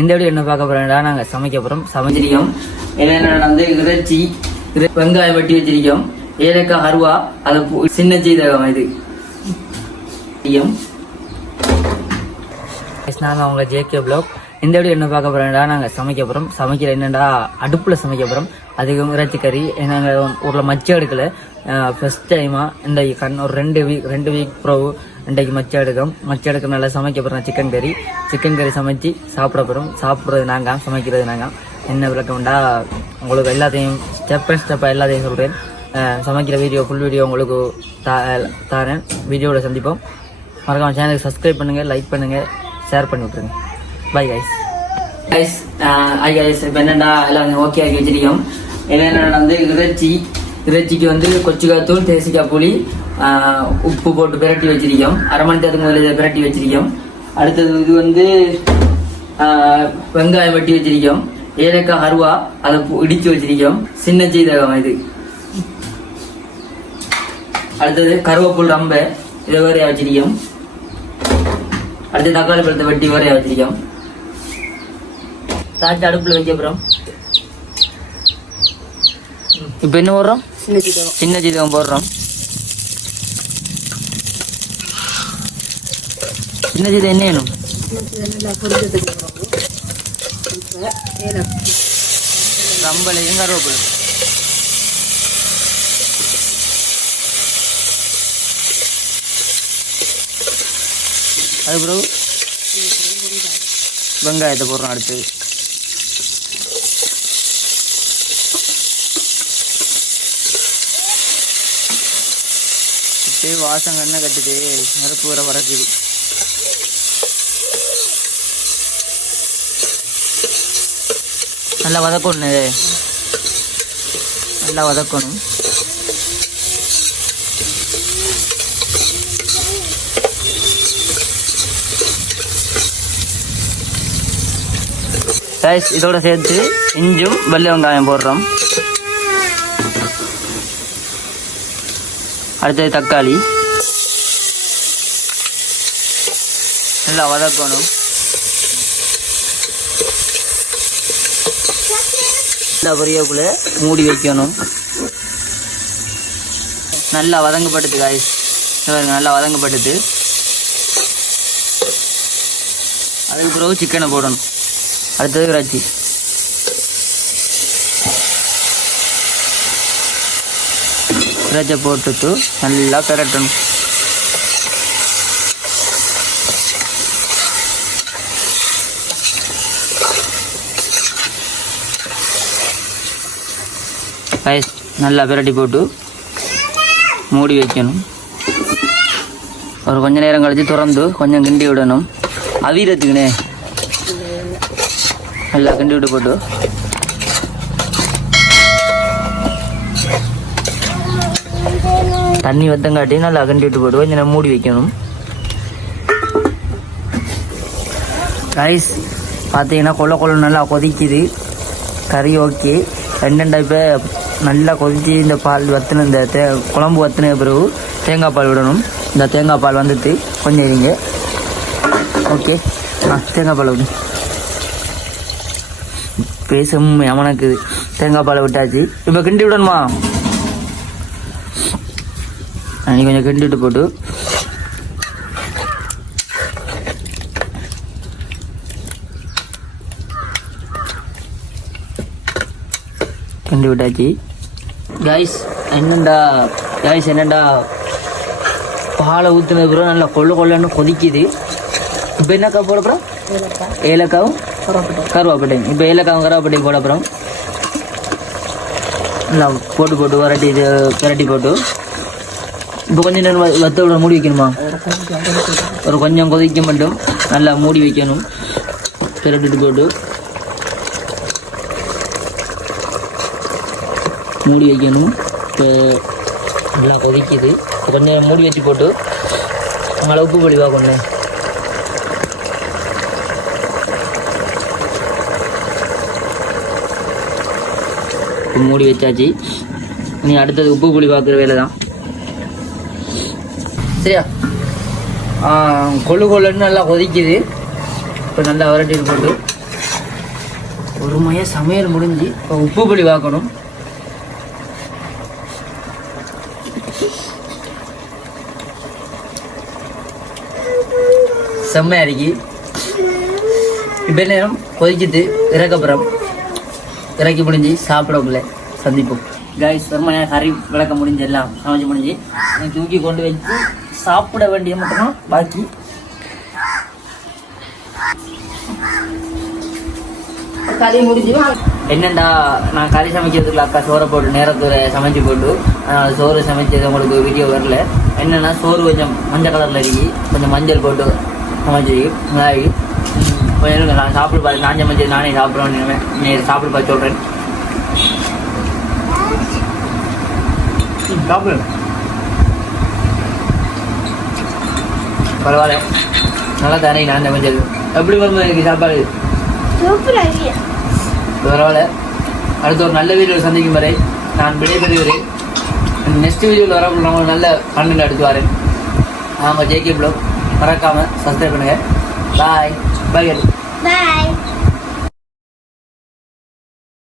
இந்த வீடியோ என்ன பார்க்க போறோம்னா நாங்கள் சமைக்க போகிறோம். சமைச்சிருக்கோம். என்னென்ன வந்து இறைச்சி, வெங்காயம் வெட்டி வச்சிருக்கோம், ஏலக்காய் அருவா, அதை சின்ன சீரகம் இது. நாங்கள் அவங்க ஜேகே பிளாக். இந்த வீடியோ என்ன பார்க்க போறோம்னா நாங்கள் சமைக்க போகிறோம். சமைக்கிற என்னென்னா அடுப்பில் சமைக்க போகிறோம். அதுக்கு இறைச்சி கறி. நாங்கள் ஊரில் மச்சம் எடுக்கல. ஃபர்ஸ்ட் டைமாக இன்றைக்கு ஒரு ரெண்டு வீக் ப்ரோவு இன்றைக்கு மச்சம் எடுக்க நல்லா சமைக்க போகிறோம். சிக்கன் கறி சமைச்சு சாப்பிட போகிறோம். சாப்பிட்றது நாங்கள், சமைக்கிறது நாங்கள். என்ன விளக்கம்டா உங்களுக்கு எல்லாத்தையும் ஸ்டெப் பை ஸ்டெப்பாக எல்லாத்தையும் சொல்கிறேன். சமைக்கிற வீடியோ ஃபுல் வீடியோ உங்களுக்கு தாரேன். வீடியோவில் சந்திப்போம். மறக்காம சேனலுக்கு சப்ஸ்கிரைப் பண்ணுங்கள், லைக் பண்ணுங்கள், ஷேர் பண்ணி விட்ருங்க. Bye guys. இப்போ என்னென்னா எல்லாம் ஓகே ஆக்கி வச்சிருக்கோம். என்னென்ன வந்து இறைச்சிக்கு வந்து கொச்சிக்காய் தூள், தேசிக்காய் புளி, உப்பு போட்டு பிரட்டி வச்சிருக்கோம். அரை மணி நேரத்துக்கு முதல்ல இதை பிரட்டி வச்சிருக்கோம். அடுத்தது இது வந்து வெங்காயம் வெட்டி வச்சிருக்கோம், ஏலக்காய் அருவா, அதை இடிச்சு வச்சிருக்கோம், சின்ன சீரகம் இது. அடுத்தது கருவேப்புல் ரம்ப, இதை வேறையா வச்சிருக்கோம். அடுத்து தக்காளி பழத்தை வெட்டி வேறையா வச்சிருக்கோம். தாச்சி அடுப்புல வச்ச அப்புறம் இப்ப என்ன போடுறோம்? சின்ன சீரகம் போடுறோம். சின்ன சீரகம் என்ன வேணும்? ரம்பலையும் கருவேப்பிலை. அது பிறகு வெங்காயத்தை போடுறோம். அடுத்து வாசம் கண்ணை கட்டுது, நெருப்பு வர பறக்குது. நல்லா வதக்கணும், நல்லா வதக்கணும். இதோட சேர்த்து இஞ்சும் வெள்ளை வெங்காயம் போடுறோம். அடுத்தது தக்காளி நல்லா வதக்கணும். நல்லா பொரியக்குள்ள மூடி வைக்கணும். நல்லா வதங்கப்பட்டது காய்ஸ், நல்லா வதங்கப்பட்டது. அதுக்கு பிறகு சிக்கனை போடணும். அடுத்தது இறைச்சி. இறைச்சி போட்டுட்டு நல்லா பெரட்டணும். நல்லா பெரட்டி போட்டு மூடி வைக்கணும். ஒரு கொஞ்ச நேரம் கழிச்சு திறந்து கொஞ்சம் கிண்டி விடணும். அவிரத்துக்குனே நல்லா கிண்டி விட்டு போட்டு தண்ணி வத்தங்காட்டி நல்லா கிண்டி விட்டு போட்டு கொஞ்சம் நேரம் மூடி வைக்கணும். ரைஸ் பார்த்தீங்கன்னா கொள்ள நல்லா கொதிக்குது. கறி ஓகே. ரெண்டு இப்போ நல்லா கொதிச்சு இந்த பால் வத்தின இந்த குழம்பு வத்தின பிறகு தேங்காய் பால் விடணும். இந்த தேங்காய் பால் வந்துட்டு கொஞ்சம் இருங்க. ஓகே, தேங்காய் பால் விடு. பேசும் எமனுக்கு தேங்காய் பாலை விட்டாச்சு. இப்போ கிண்டி விடணுமா? நீ கொஞ்சம் கிண்டிட்டு போட்டு கிண்டி விட்டாச்சு. காய்ஸ் என்னண்டா பாலை ஊற்றின பிறகு நல்லா கொள்ளன்னு கொதிக்குது. இப்போ என்னக்கா போட போகிறோம்? ஏலக்காவும் கருவாப்பட்டையும். இப்போ ஏலக்காவும் கருவாப்பட்டையும் போட போகிறோம். நல்லா போட்டு பிரட்டி போட்டு இப்போ கொஞ்சம் நேரம் வத்தோட மூடி வைக்கணுமா? ஒரு கொஞ்சம் கொதிக்க மட்டும் நல்லா மூடி வைக்கணும். பிரட்டிட்டு போட்டு மூடி வைக்கணும். இப்போ நல்லா கொதிக்குது. கொஞ்சம் நேரம் மூடி வச்சு போட்டு நம்மளை உப்பு பொடி பார்க்கணும். மூடி வச்சாச்சு. நீ அடுத்தது உப்பு புளி பார்க்குற வேலை தான். சரியா? கொள்ளுன்னு நல்லா கொதிக்குது. இப்போ நல்லா வரட்டிட்டு போட்டு ஒரு மைய சமையல் முடிஞ்சு இப்போ உப்பு பொடி வாக்கணும். செம்மையா இறக்கி இப்போ நேரம் கொதிச்சுட்டு இறக்கப்புறம் இறக்கி முடிஞ்சு சாப்பிடக்குள்ள சந்திப்போம். கைஸ் ஒரு மணி நேரம் கறி விளக்க முடிஞ்சு எல்லாம் சமைச்சு முடிஞ்சு தூக்கி கொண்டு வச்சு சாப்பிட வேண்டிய மட்டும்தான் பாக்கி. கறி முடிஞ்சு என்னண்டா நான் கறி சமைக்கிறதுக்குள்ள அக்கா சோறை போட்டு நேரத்தூரை சமைச்சு போட்டு சோறு சமைச்சது உங்களுக்கு வீடியோ வரல. என்னன்னா சோறு கொஞ்சம் மஞ்சள் கலரில் இருக்கு, கொஞ்சம் மஞ்சள் போட்டு சமைச்சு நல்லாகி கொஞ்சம் நான் சாப்பிடு பார்த்து நான் சமைச்சது நானே சாப்பிட்றேன்னு நீ சாப்பிடு பார்த்து சொல்கிறேன். சாப்பிடு பரவாயில்ல நல்லா தானே நான் சமைச்சது. எப்படி வரும்போது எனக்கு சாப்பாடு பரவாயில்ல. அடுத்த ஒரு நல்ல வீடியோவில் சந்திக்கும் வரை நான் விடைபெறுகிறேன். நெக்ஸ்ட் வீடியோவில் வர நம்ம நல்ல கண்டென்ட் எடுத்து வரேன். ஆமாம், ஜேகே ப்ளாக் மறக்காமல் சப்ஸ்கிரைப் பண்ணுங்கள். பாய் பாய்.